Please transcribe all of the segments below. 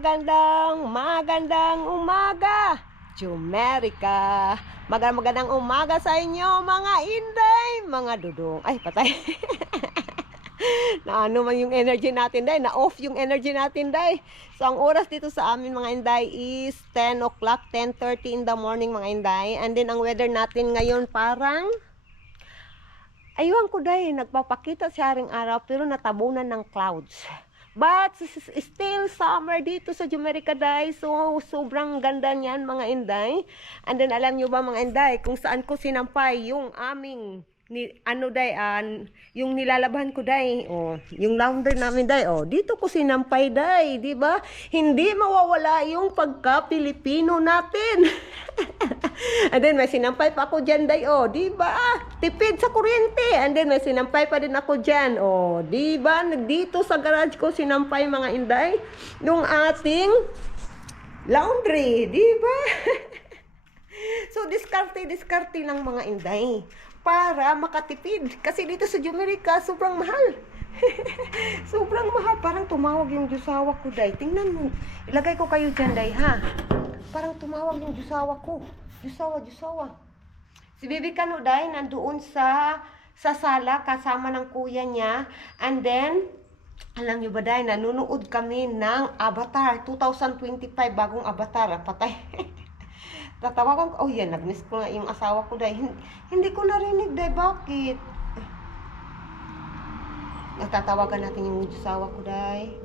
magandang umaga, Jumerica. Magandang umaga sa inyo, mga Inday, mga dudong. Ay, patay. Na ano man yung energy natin, day. Na-off yung energy natin, day. So, ang oras dito sa amin, mga Inday, is 10 o'clock, 10:30 in the morning, mga Inday. And then, ang weather natin ngayon, parang aywan ko, day, nagpapakita siya ring araw, pero natabunan ng clouds. But still summer dito sa Jumerica, day. So sobrang ganda niyan, mga Inday. And then alam nyo ba, mga Inday, kung saan ko sinampay yung aming yung nilalabahan ko, day. Oh, yung laundry namin, day. Oh, dito ko sinampay, day, di ba? Hindi mawawala yung pagka-Pilipino natin. And then may sinampay pa ako diyan, day. Oh, di ba? Tipid sa kuryente. And then may sinampay pa din ako diyan. Oh, di ba? Dito sa garage ko sinampay, mga Inday, yung ating laundry, di ba? So diskarte ng mga Inday para makatipid. Kasi dito sa Jumerica, sobrang mahal. Sobrang mahal. Parang tumawag yung jusawa ko, day. Tingnan mo. Ilagay ko kayo dyan, day, ha? Parang tumawag yung jusawa ko. Jusawa. Si Bibi Kano, day, nandoon sa sala kasama ng kuya niya. And then, alam nyo ba, day, nanonood kami ng Avatar 2025, bagong Avatar. Patay. Tatawagan ko, oh yan, nag-miss ko nga yung asawa ko, day. Hindi ko narinig, day, bakit? Tatawagan natin yung asawa ko, day.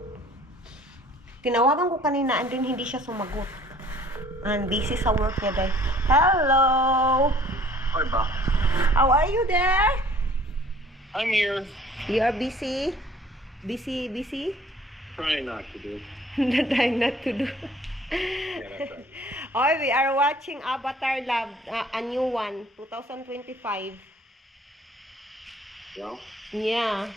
Tinawagan ko kanina, and then hindi siya sumagot. And busy sa work niya, day. Hello! Hi, Ba. How are you there? I'm here. You are busy? Busy? Trying not to do. Trying not to do. Yeah, that's right. Oh, we are watching Avatar Lab, a new one, 2025. Well, Yeah.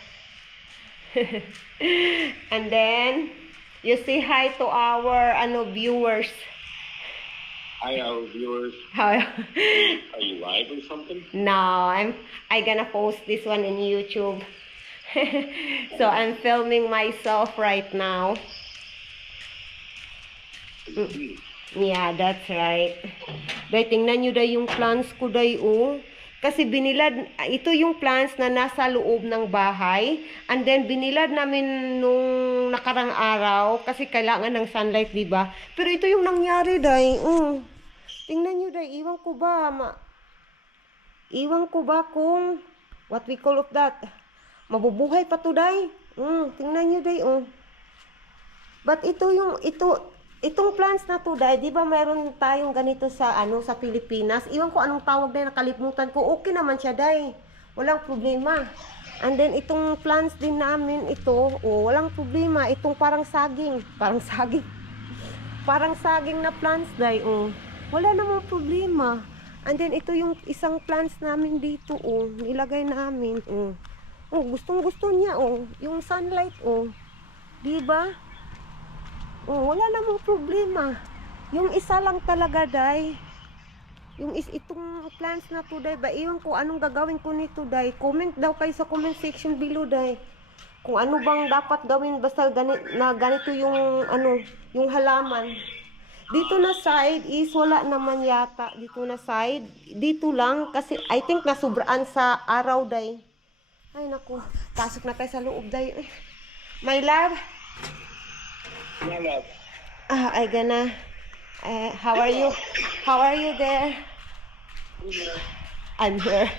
And then you say hi to our viewers. hi, our viewers. How? Are you live or something? No, I gonna post this one in YouTube. So I'm filming myself right now. Yeah, that's right. Day, tingnan nyo, day, yung plants ko, day, oh. Kasi binilad, ito yung plants na nasa loob ng bahay. And then, binilad namin nung nakarang araw kasi kailangan ng sunlight, di ba? Pero ito yung nangyari, day. Tingnan nyo, day, iwan ko ba kung, what we call of that? Mabubuhay pa to, day. Tingnan nyo, day, oh. But itong plants na to, day, di ba meron tayong ganito sa sa Pilipinas? Iwan ko anong tawag, day, nakalimutan ko. Okay naman siya, day. Walang problema. And then itong plants din namin ito, walang problema. Itong parang saging na plants, day, wala namang problema. And then ito yung isang plants namin dito, nilagay namin, gustong-gusto niya, yung sunlight, di ba? Wala namang problema. Yung isa lang talaga, day. Itong plants na to, day, ba, iwan ko anong gagawin ko nito, day. Comment daw kayo sa comment section below, day. Kung ano bang dapat gawin, basta ganito yung yung halaman. Dito na side is wala naman yata. Dito na side, dito lang kasi I think nasubraan sa araw, day. Ay naku, pasok na tayo sa loob, day. My love. Yeah, love. I gonna. How are you? How are you there? I'm here.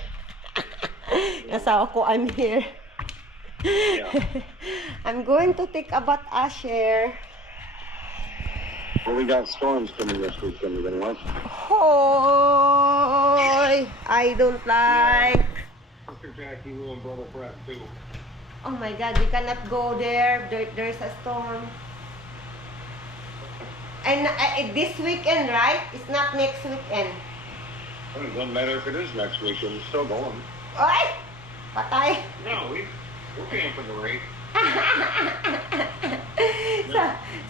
Nasawa ko, I'm here. Yeah. I'm going to take a bath, Asher. Well, we got storms coming this weekend. You gonna watch? Hoy! I don't like. Dr. Jackie Lou and Brother Brett, too. Oh my God, we cannot go there. There's a storm. And this weekend, right? It's not next weekend. Well, it doesn't matter if it is next weekend. It's still going. Ay! Patay. No, we're paying for the rate.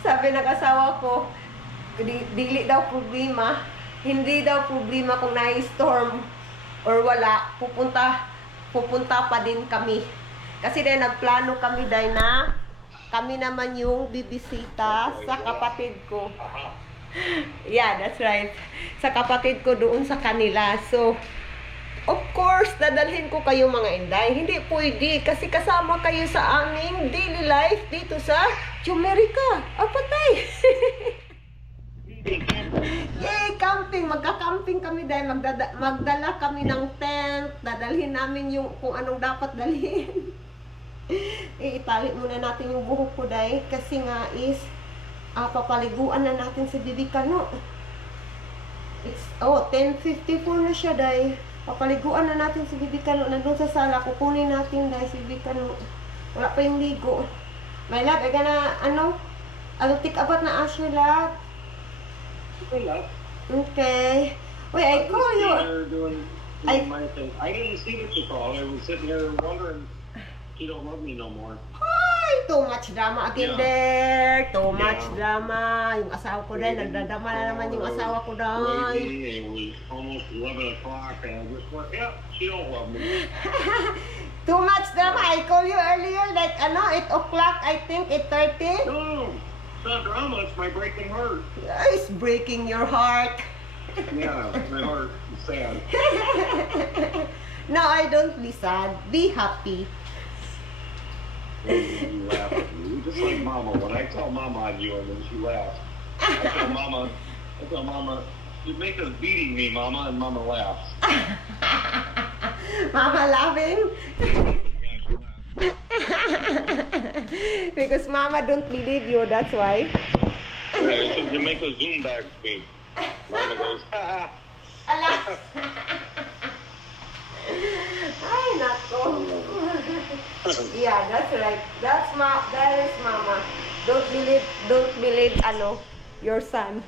Sabi ng asawa ko, dili daw problema. Hindi daw problema kung na-storm or wala. Pupunta pa din kami. Kasi dahil nagplano kami dahil na kami naman yung bibisita sa kapatid ko. Yeah, that's right. Sa kapatid ko doon sa kanila. So, of course, dadalhin ko kayo mga inday. Hindi pwede kasi kasama kayo sa aming daily life dito sa Chumerica. Patay! Yay, camping! Magka-camping kami dahil magdala kami ng tent. Dadalhin namin yung kung anong dapat dalhin. Itali muna natin yung buhok ko dahil kasi nga is papaliguan na natin si Bibicano. It's 10:54 na siya dahil papaliguan na natin si Bibicano. Nandun sa sala, kukunin natin dahil si Bibicano wala pa yung ligo. My love, I gonna I'll take about na ask you love. Hey, love. Okay. Wait, I call you. Doing my thing. I didn't see that you called. I was sitting here wondering you don't love me no more. Ay, too much drama again there. Too much Yeah. drama. Yung asawa ko dahil, nagdadama na naman yung asawa ko dahil. It was almost 11 o'clock and I just went, yeah, she don't love me. Too much drama. I call you earlier, like 8 o'clock, I think, 8:30. No, it's not drama, it's my breaking heart. It's breaking your heart. Yeah, my heart is sad. No, I don't be sad. Be happy. You laugh at me. Just like Mama. When I tell Mama I'm you, and then she laughs. I tell Mama, you make us beating me, Mama, and Mama laughs. Mama laughing? Yeah, she laughs. Because Mama don't believe you, that's why. Yeah, so you make a zoom back speak. Mama goes, ha ha. Ala. Ay, nako. Yeah, that's right. That is Mama. Don't believe your son.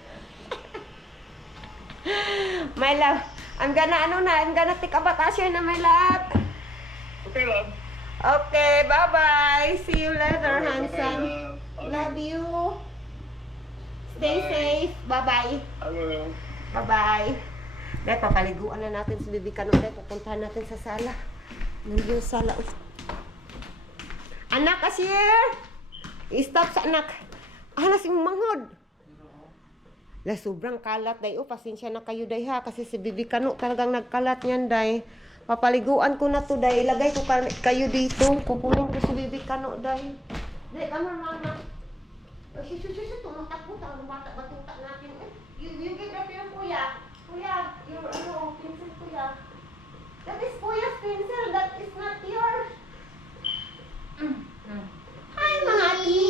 My love, I'm gonna take a batasyon na, my love. Okay, love. Okay, bye-bye. See you later, Bye, handsome. Love you. Stay Bye. safe. Bye-bye. I will. Bye-bye. Dahil papaliguan na natin si Bibicano. Dahil pupuntahan natin sa sala. Nandiyo sa sala. Anak, cashier! I-stop sa anak. Alas yung manghod. La, sobrang kalat, day. Pasensya na kayo, day, ha. Kasi si Bibicano talagang nagkalat niyan, day. Papaliguan ko na to, day. Ilagay ko kayo dito. Kukunin ko si Bibicano, day. Day, come on, mama. Tumatak ko. Tawag bata-batuta natin. You give that to your kuya. Kuya, your pencil, kuya. That is kuya's pencil. That is not yours. Hi, mga ati.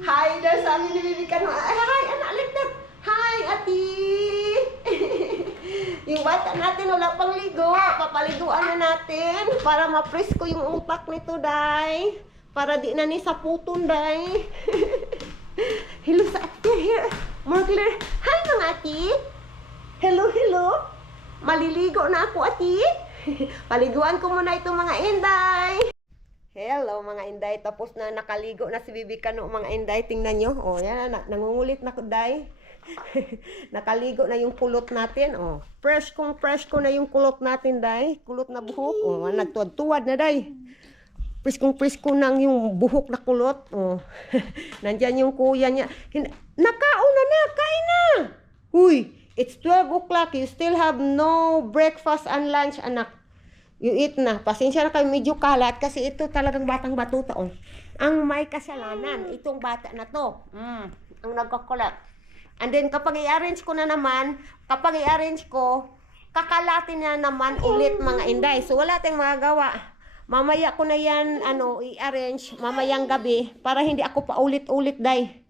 Hi, there sa amin ni Bibicano. Hi, anak, like that. Hi, ati. Yung bata natin, wala pang ligo. Papaliguan na natin para ma-presko yung utak nito, day. Para di na ni sa puton, day. Hello sa ati. Here. More clear. Hi, mga ati. Hello, hello. Maliligo na ako, ati. Paliguan ko muna itong mga inday. Hello, mga inday. Tapos na nakaligo na si Bibicano, mga inday. Tingnan nyo. Yan na. Nangungulit na ko, day. Nakaligo na yung kulot natin. Fresh ko na yung kulot natin, day. Kulot na buhok. Nagtuwad-tuwad na, day. Presko nang yung buhok na kulot. Nandyan yung kuya niya. Nakauna na, kain na. Uy, it's 12 o'clock. You still have no breakfast and lunch, anak. You eat na. Pasensya na kayo, medyo kalat kasi ito talagang batang batuta. Ang may kasalanan, itong bata na to. Ang nagkakulat. And then kapag i-arrange ko, kakalatin na naman ulit, mga inday. So wala tayong magagawa. Mamaya ko na yan, i-arrange, mamayang gabi, para hindi ako pa ulit-ulit, day.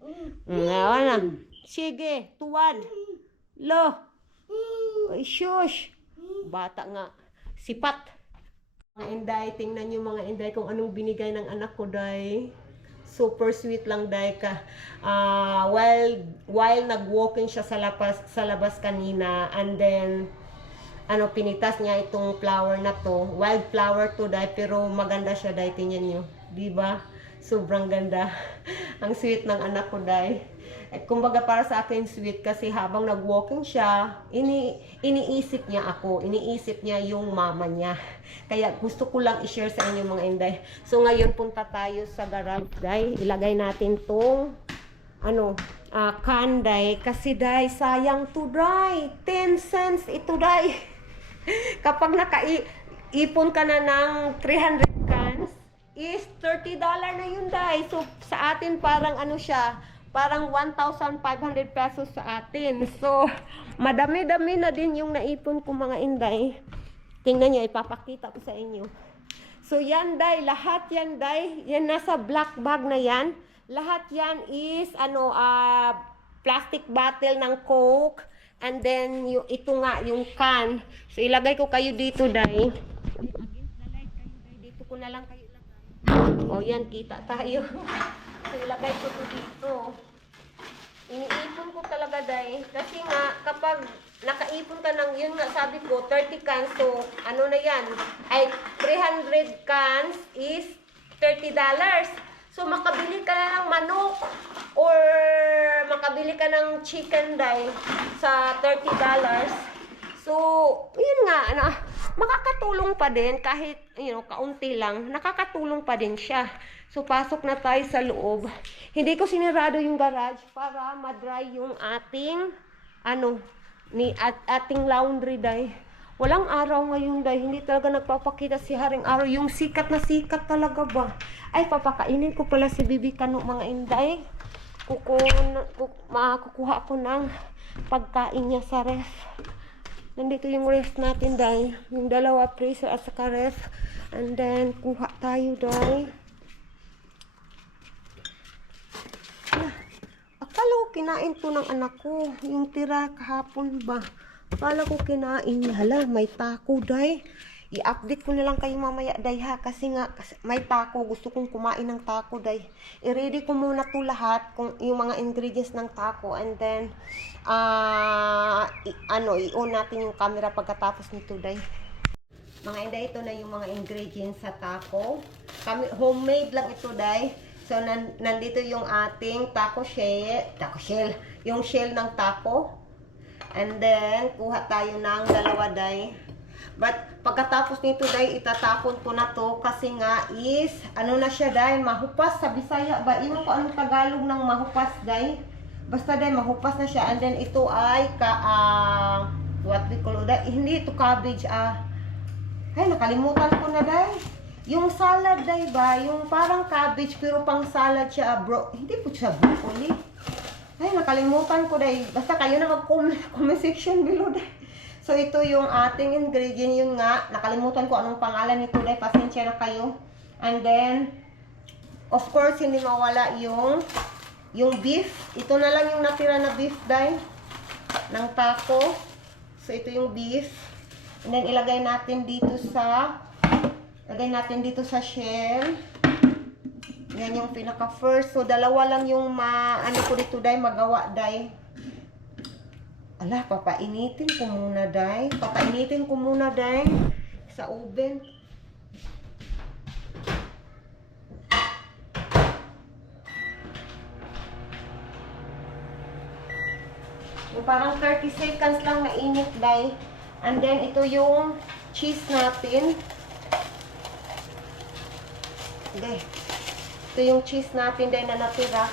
Sige, tuwad. Lo. Ay, shush. Bata nga. Sipat. Mga inday, tingnan nyo, mga inday, kung anong binigay ng anak ko, day. Super sweet lang, day, ka. While nag-walking siya sa labas kanina, and then pinitas niya itong flower na to. Wild flower to, day, pero maganda siya, day. Tingnan nyo. Diba? Sobrang ganda. Ang sweet ng anak ko, day. At kumbaga para sa akin sweet kasi habang nag-walking siya, iniisip niya ako, iniisip niya yung mama niya. Kaya gusto ko lang i-share sa inyo mga inday. So ngayon punta tayo sa garage, day. Ilagay natin tong can, day. Kasi day, sayang to, day. 10 cents ito, day. Kapag nakaipon ka na ng 300 cans, is $30 na yun, day. So sa atin parang siya, parang 1,500 pesos sa atin. So, madami-dami na din yung naipon ko mga inday. Tingnan nyo, ipapakita ko sa inyo. So, yan day, lahat yan day, yan nasa black bag na yan. Lahat yan is, plastic bottle ng Coke. And then, ito nga, yung can. So, ilagay ko kayo dito day. Against the light kayo day. Dito ko na lang kayo ilagay. O, yan, kita tayo. So, ilagay ko to dito. Iniipon ko talaga, day. Kasi nga, kapag nakaipon ka ng, yun nga, sabi ko, 30 cans. So, ano na yan? Ay, 300 cans is $30. So, makabili ka na ng manok or makabili ka ng chicken, day, sa $30. So, yun nga, makakatulong pa din kahit, kaunti lang, nakakatulong pa din siya. So, pasok na tayo sa loob. Hindi ko sinirado yung garage para ma-dry yung ating, ating laundry, day. Walang araw ngayon, day. Hindi talaga nagpapakita si Haring Araw. Yung sikat na sikat talaga ba? Ay, papakainin ko pala si Bibi Kano, mga inday. Kukuha ko ng pagkain niya sa ref. Nandito yung ref natin, day. Yung dalawa freezer at saka ref. And then, kuha tayo, day. Akala ko kinain to ng anak ko. Yung tira kahapon ba? Akala ko kinain niya. Hala, may taco, day. I-update ko na lang kayo mamaya, day, ha. Kasi nga, may taco. Gusto kong kumain ng taco, day. I-ready ko muna to lahat. Yung mga ingredients ng taco. And then, i-on natin yung camera pagkatapos nito, day. Mga inday, ito na yung mga ingredients sa taco. Homemade lang ito, day. So, nandito yung ating taco shell. Yung shell ng taco. And then, kuha tayo ng dalawa, day. But, pagkatapos nito, day, itatapon ko na to. Kasi nga is, na siya, day, mahupas sa Bisaya ba? Iwan ko anong Tagalog ng mahupas, day. Basta, day, mahupas na siya. And then, ito ay, what we call, day, hindi ito cabbage, ay, nakalimutan ko na, day. Yung salad, day ba? Yung parang cabbage, pero pang salad siya, bro. Hindi po siya broccoli. Ay, nakalimutan ko, day. Basta kayo na mag-comment section below, day. So, ito yung ating ingredient. Yun nga, nakalimutan ko anong pangalan nito, day. Pasensya na kayo. And then, of course, hindi mawala yung beef. Ito na lang yung natira na beef, day. Ng taco. So, ito yung beef. And then, ilagay natin dito sa shell. Yan yung pinaka first. So, dalawa lang yung ko dito, day, magawa, day. Ala, papainitin ko muna, day. Sa oven. Yung parang 30 seconds lang mainit, day. And then, ito yung cheese natin. Okay. Ito yung cheese natin, day, na natira.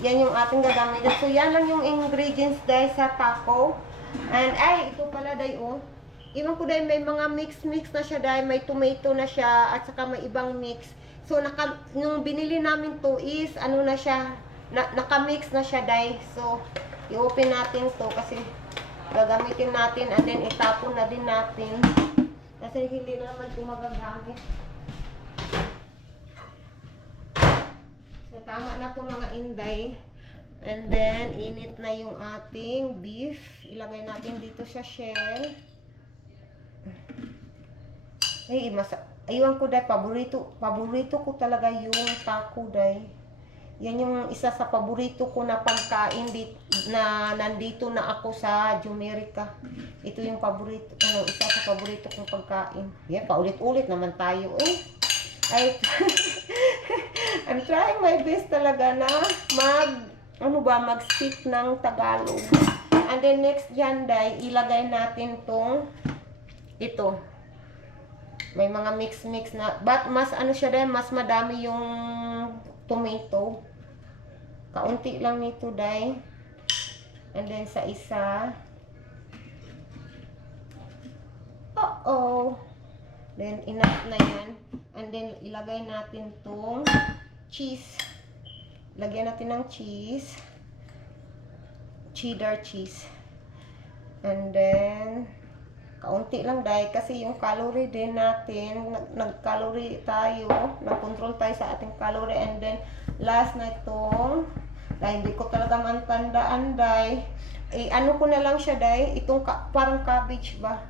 Yan yung ating gagamitin. So, yan lang yung ingredients, day, sa taco. And, ay, ito pala, day, oh. Iwan ko, day, may mga mix na siya, day. May tomato na siya, at saka may ibang mix. So, nung binili namin to is, na siya, naka-mix na siya, day. So, i-open natin to kasi gagamitin natin, and then itapon na din natin. Kasi hindi na naman ito magagamit. So, tama na ito mga inday. And then, init na yung ating beef. Ilagay natin dito sa shell. Ay, aywan ko, day, paborito ko talaga yung taco, day. Yan yung isa sa paborito ko na pagkain na nandito na ako sa Jumerica. Ito yung paborito, isa sa paborito kong pagkain. Yeah, paulit-ulit naman tayo, eh. I'm trying my best talaga na ano ba, mag-speak ng Tagalog. And then next dyan, day, ilagay natin tong ito. May mga mix-mix na, but mas ano siya day, mas madami yung tomato. Kaunti lang nito, day. And then sa isa, then enough na yan. And then ilagay natin tong cheese. Lagyan natin ng cheese. Cheddar cheese. And then kaunti lang dahil kasi yung calorie din natin, nag-calorie tayo, nag-control tayo sa ating calorie. And then last na itong, dahil hindi ko talaga mantandaan dahil, ano ko na lang siya dahil, itong parang cabbage ba?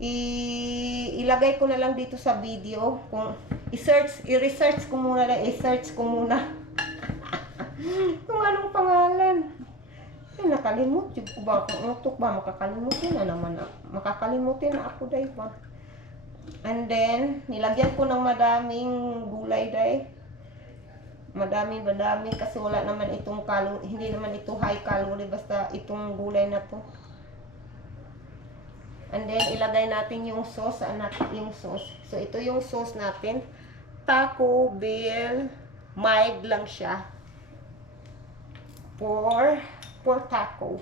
Ilagay ko na lang dito sa video. Kung i-research ko muna dahil, i-search ko muna. Kung anong pangalan. Nakalimut yung ko ba kung utok ba, makakalimutin na naman ako. Makakalimutin na ako dahil ba. And then nilagyan ko ng madaming gulay dahil. Madami kasi wala naman itong calorie, hindi naman ito high calorie, basta itong gulay na to. And then ilagay natin yung sauce, yung sauce. So ito yung sauce natin. Taco Bell, mild lang siya. For taco.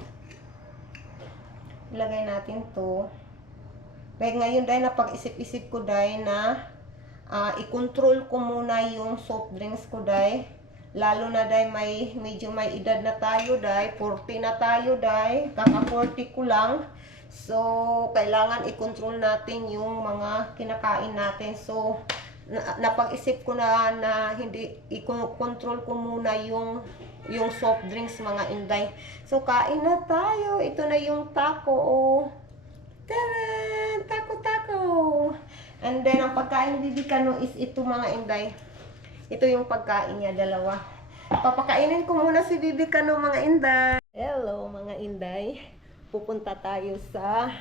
Ilagay natin to. Kaya ngayon dahil napag-isip-isip ko dahil na i-control ko muna yung soft drinks ko dahil. Lalo na dahil medyo may edad na tayo dahil. 40 na tayo dahil. Kaka-40 ko lang. So, kailangan i-control natin yung mga kinakain natin. So, napag-isip ko na hindi i-control ko muna yung soft drinks mga inday. So kain na tayo. Ito na yung taco. Oh. Taran! Taco. And then ang pagkain ni Bibi Kano is ito mga inday. Ito yung pagkain niya, dalawa. Papakainin ko muna si Bibi Kano mga inday. Hello mga inday. Pupunta tayo sa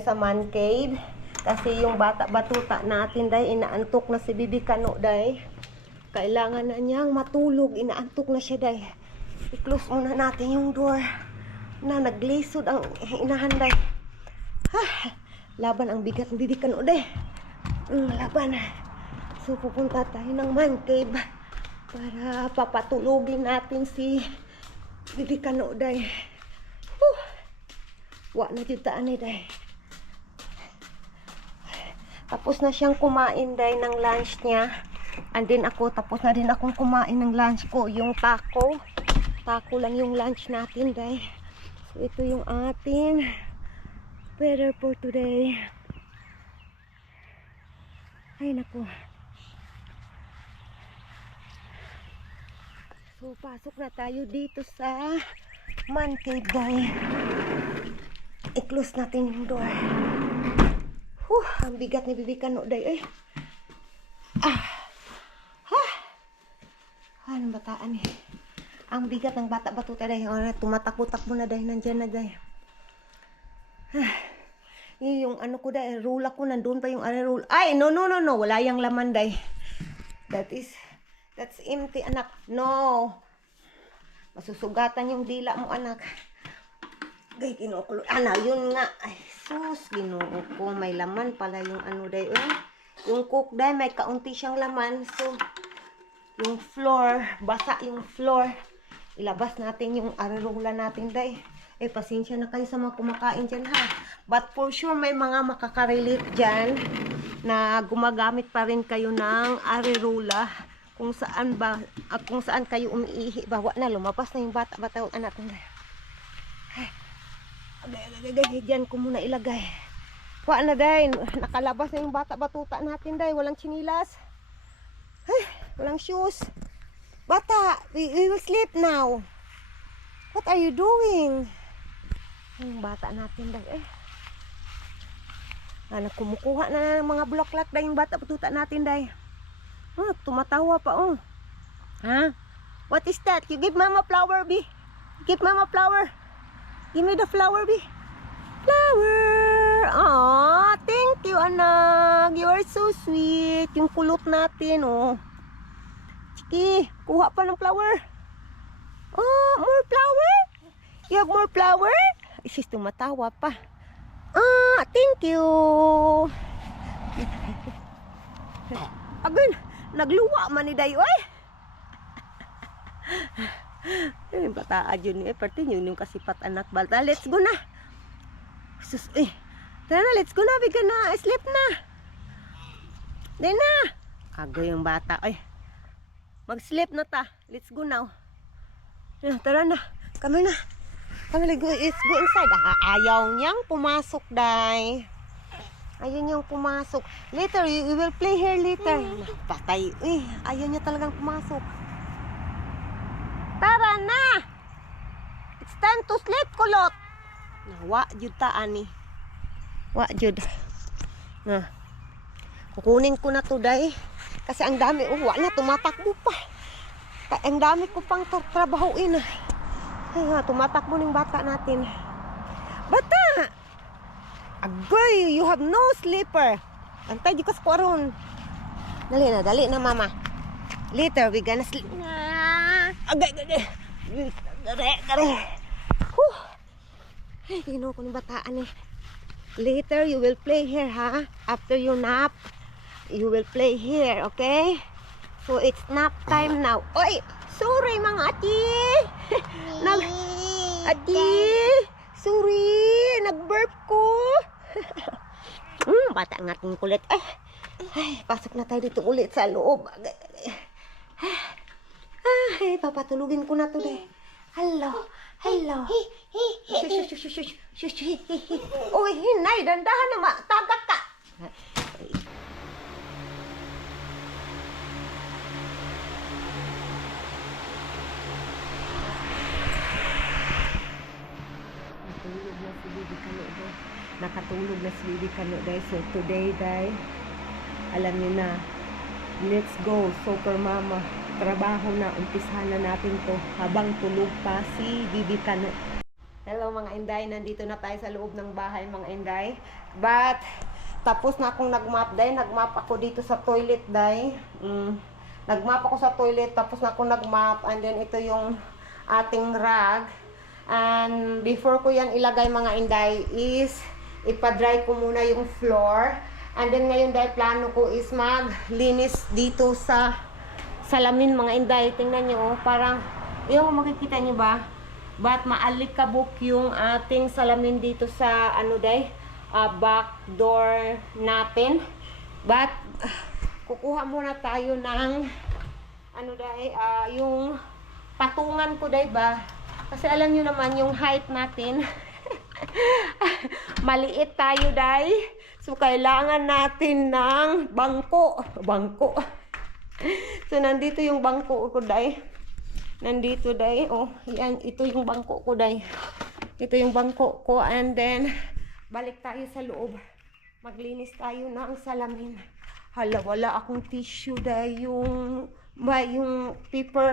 sa man cave. Kasi yung bata-batuta natin day, inaantok na si Bibi Kano day. Kailangan na niyang matulog. Inaantok na siya day. I-close muna natin yung door. Naglisod ang inahanday. Laban ang bigat ng Bibi Kano day. Laban. So pupunta tayo ng man cave para papatulogin natin si Bibi Kano day. Wa na jutaan eh day. Tapos na siyang kumain day ng lunch niya. And then ako, tapos na din akong kumain ng lunch ko. Yung taco. Taco lang yung lunch natin day. So ito yung atin. Better for today. Ay naku. So pasok na tayo dito sa man cave day. I-close natin yung door. Ang bigat ni Bibi Kano day. Anong bataan eh. Ang bigat ng bata-batuta day. Tumatakbo-takbo na day. Nandyan na day. Yung ano ko day. Rula ko. Nandun pa yung rula. Ay, no. Wala yung laman day. That's empty anak. No. Masusugatan yung dila mo anak. Gay, kinukulo. Yun nga. Ay, sus. Ginoo ko. May laman pala yung ano day. Yung cook day. May kaunti siyang laman. So, yung floor, basa yung floor. Ilabas natin yung ararula natin day. Pasensya na kayo sa mga kumakain dyan ha. But for sure may mga makaka-relate dyan na gumagamit pa rin kayo ng ararula. Kung saan kayo umiihi. Bawa na, lumabas na yung bata-bata yung anak ko. Dyan ko muna ilagay. Wa na day, nakalabas na yung bata-batuta natin day. Walang chinilas. Walang shoes. Bata, we will sleep now. What are you doing? Ang bata natin day. Kumukuha na ng mga bulaklak day yung bata-batuta natin day. Tumatawa pa What is that? You give mama flower, B. Give mama flower. Give me the flower, B. Flower. Thank you anak. You are so sweet. Yung kulot natin, Chiki, kuha pa ng flower. Oh, more flower? You have more flower? Sis, tumatawa pa. Thank you. Agad, nagluwa man ni Day, oy. Ay, bataan yun eh. Parte yun yung kasipat anak balta. Let's go na. Sus, tara na, let's go na. Bigyan na, sleep na. Di na. Ago yung bata, ay. Mag-sleep na ta. Let's go now. Tara na. Kami na. Let's go inside. Ayaw niyang pumasok, Day. Ayaw niyang pumasok. Later, we will play here later. Patay. Ayaw niya talagang pumasok. Tara na! It's time to sleep, kulot. Wa jud ta ani. Wa jud. Kukunin ko na to, Day. Kasi ang dami, wala tumatakbo pa. Ang dami ko pang trabahuin. Ay, tumatakbo ng bata natin. Bata! Agoy, you have no sleeper. Antay di kas kwaron. Dali na mama. Later we gonna sleep. Agay. Dali. Ay, tino ko ng bataan eh. Later you will play here, ha? After you nap, you will play here, okay? So it's nap time now. Oy, sorry mga ati. Ati, sorry, nag-burp ko. Bata ng ating kulit. Ay, pasok na tayo dito ulit sa loob. Ay, papatulugin ko na to, Day. Hello. Shush. Uy, hinay, dandahan na tagak ka. Nakatulog na si Bibi Kano, Day. So today, Day, alam niyo na, let's go, Soccer Mama. Trabaho na, umpisahan na natin to habang tulog pa si Bibi Kano. Hello mga Inday, nandito na tayo sa loob ng bahay mga Inday. But, tapos na akong nagmap, Day. Nagmap ako dito sa toilet, Day. Nagmap ako sa toilet, tapos na akong nagmap. And then ito yung ating rag. And before ko yan ilagay mga Inday is ipa-dry ko muna yung floor. And then ngayon dahil plano ko is maglinis dito sa salamin mga Inday. Tingnan nyo, parang yung makikita nyo ba? But maalikabok yung ating salamin dito sa Day, back door natin. But kukuha muna tayo ng Day, yung patungan ko, Day ba? Kasi alam nyo naman yung height natin. Maliit tayo, Day. So, kailangan natin ng bangko. So, nandito yung bangko ko, Day. Nandito, Day. Oh, yan. Ito yung bangko ko, Day. Ito yung bangko ko. And then, balik tayo sa loob. Maglinis tayo ng salamin. Hala, wala akong tissue, Day. Yung paper...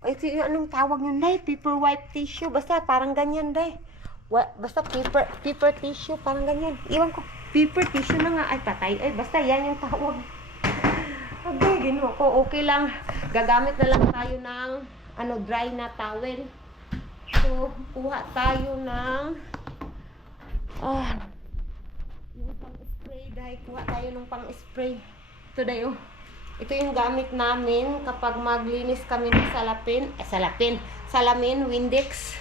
Ito yung anong tawag yun, Day? Paper wipe tissue. Basta, parang ganyan, Day. Basta paper tissue, parang ganyan. Iwan ko, paper tissue na nga. Ay, patay. Ay, basta yan yung tawag. Okay, ginawa ko. Okay lang. Gagamit na lang tayo ng dry na towel. So, kuha tayo ng yung pang-spray, Day. Kuha tayo ng pang-spray. Ito, Day, oh. Ito yung gamit namin kapag maglinis kami ng salamin, Windex.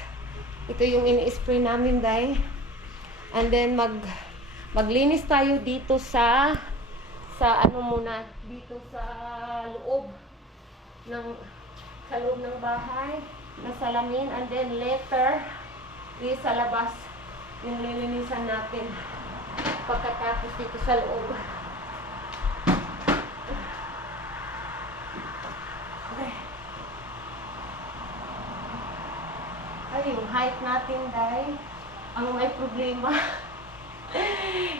Ito yung ini-spray namin, Day. And then maglinis tayo dito sa dito sa loob ng bahay ng salamin. And then later sa labas yung lilinisan natin pagkatapos dito sa loob. Ay, yung height natin, Day, ang may problema.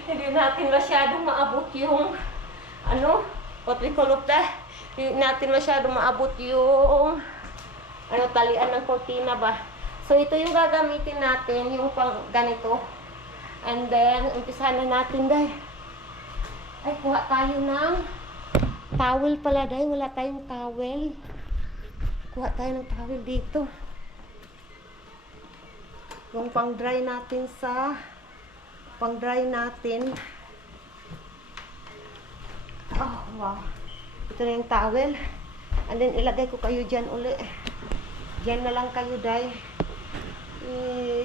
Hindi natin masyadong maabot yung what we call that? Hindi natin masyadong maabot yung talian ng kortina ba. So, ito yung gagamitin natin, yung pang ganito. And then, umpisahan na natin, Day. Ay, kuha tayo ng towel pala, Day. Wala tayong towel. Kuha tayo ng towel dito. Yung pang-dry natin pang-dry natin. Oh, wow. Ito na yung towel. And then, ilagay ko kayo dyan uli. Dyan na lang kayo, day.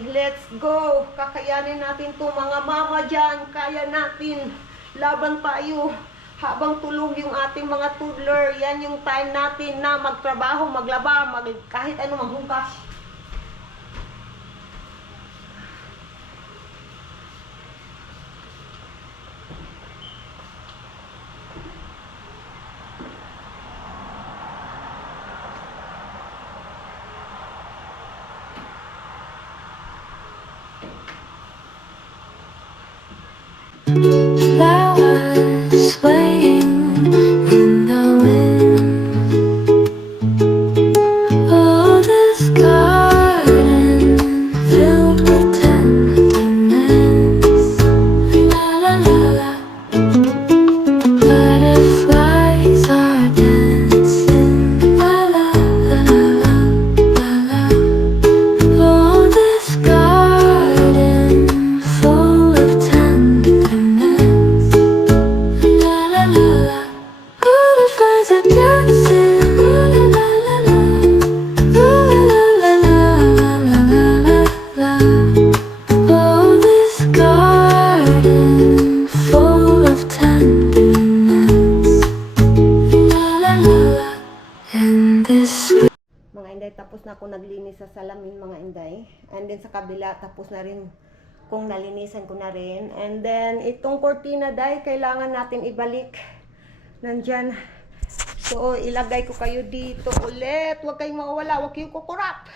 Let's go! Kakayanin natin to mga mama dyan. Kaya natin. Laban tayo. Habang tulog yung ating mga toddler, yan yung time natin na magtrabaho, maglaba, kahit ano, maghugas. Flowers swaying in the wind. Oh, this garden filled with tenderness. La la la la. Butterflies are dancing. La la la la la la. Oh, this garden full of tenderness. La la la la. Butterflies are dancing. La la la la. La la la la la la. Oh, this garden full of tenderness. La la la la. And this. Mga inday, tapos na ako naglinis sa salamin, mga inday. And then sa kabila, tapos na rin kung nalinisan ko na rin. And then, itong cortina, day, kailangan natin ibalik. Nandyan. So, ilagay ko kayo dito ulit. Huwag kayong mawala, huwag kayong kukurap.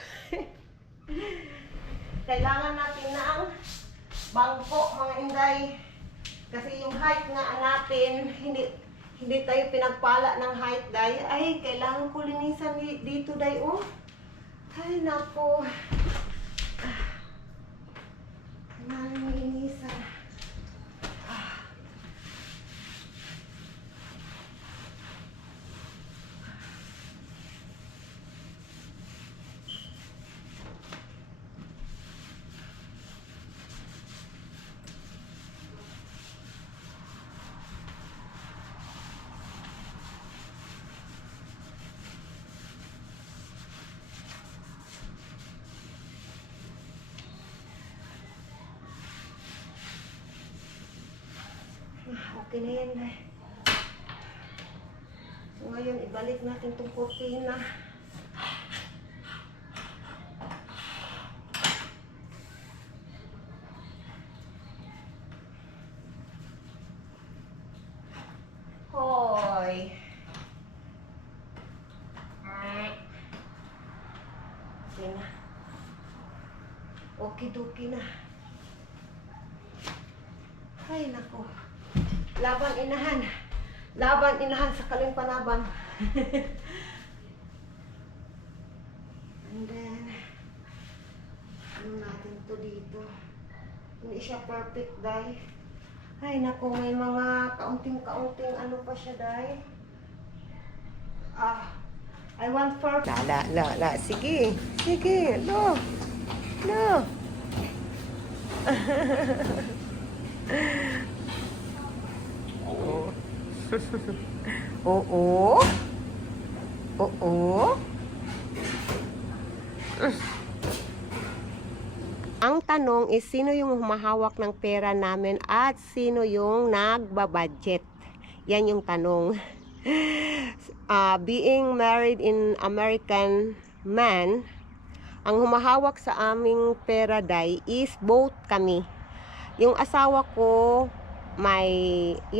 Kailangan natin ng bangko, mga inday. Kasi yung height nga natin, hindi tayo pinagpala ng height, day. Ay, kailangan ko linisan dito, day, oh. Ay, nako. Kailangan linisan. Okay na yan, day. So, ngayon, ibalik natin itong cortina. Hoy! Okay na. Okay-dokie na. Ay, nako. Laban inahan. Laban inahan sa Kalimpanaban. And then, ano natin to dito. Hindi siya perfect, day. Ay, naku, may mga kaunting-kaunting ano pa siya, day. I want perfect. La. Sige. Sige. No. Oo. Ang tanong is, sino yung humahawak ng pera namin at sino yung nagbabudget? Yan yung tanong. Being married in American man, ang humahawak sa aming pera, day, is both kami. Yung asawa ko,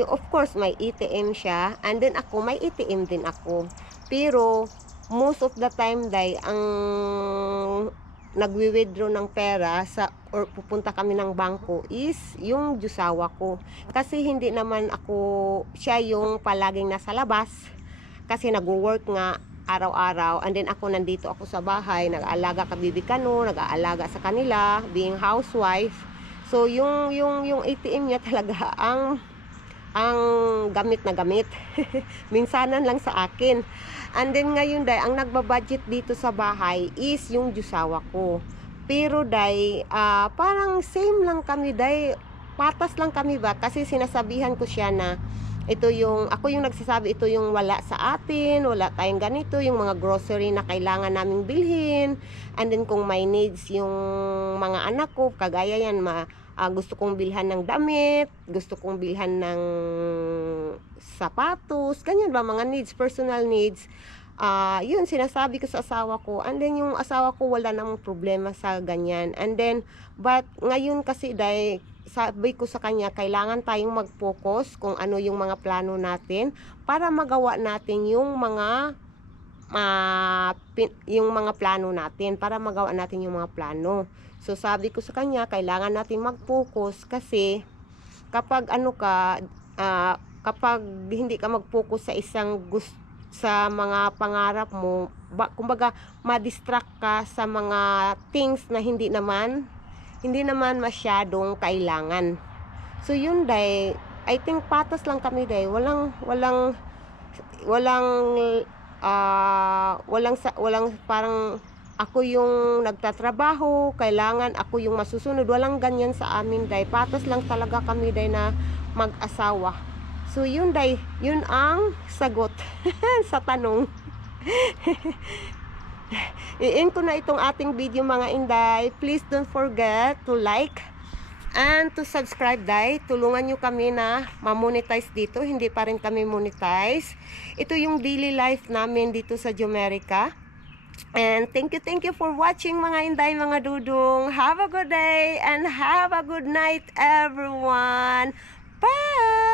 of course, may ATM siya. And then ako, may ATM din ako. Pero, most of the time, day, ang nagwi-withdraw ng pera or pupunta kami ng bangko is yung jusawa ko. Kasi hindi naman siya yung palaging nasa labas. Kasi nag-work nga araw-araw. And then ako, nandito ako sa bahay, nag-aalaga ka bibi kano, nag-aalaga sa kanila, being housewife. So, yung ATM niya talaga ang gamit na gamit. Minsanan lang sa akin. And then ngayon, day, ang nagbabudget dito sa bahay is yung jusawa ko. Pero day, parang same lang kami day. Patas lang kami ba? Kasi sinasabihan ko siya na ako yung nagsasabi, ito yung wala sa atin, wala tayong ganito, yung mga grocery na kailangan naming bilhin. And then kung may needs yung mga anak ko, kagaya yan, gusto kong bilhan ng damit, gusto kong bilhan ng sapatos, ganyan ba, mga needs, personal needs. Yun, sinasabi ko sa asawa ko. And then yung asawa ko wala namang problema sa ganyan. And then, but ngayon kasi dahil sabi ko sa kanya, kailangan tayong mag-focus kung ano yung mga plano natin para magawa natin yung mga plano natin, para magawa natin yung mga plano. So sabi ko sa kanya, kailangan natin mag-focus kasi kapag kapag hindi ka mag-focus sa sa mga pangarap mo, kumbaga ma-distract ka sa mga things na hindi naman masyadong kailangan. So yun day, I think patas lang kami day. Walang parang ako yung nagtatrabaho, kailangan ako yung masusunod. Walang ganyan sa amin day. Patas lang talaga kami day na mag-asawa. So yun day, yun ang sagot sa tanong. I-end ko na itong ating video mga inday. Please don't forget to like and to subscribe day. Tulungan nyo kami na ma-monetize dito. Hindi pa rin kami monetize. Ito yung daily life namin dito sa Jumerica. And thank you for watching mga inday, mga dudong. Have a good day and have a good night everyone. Bye!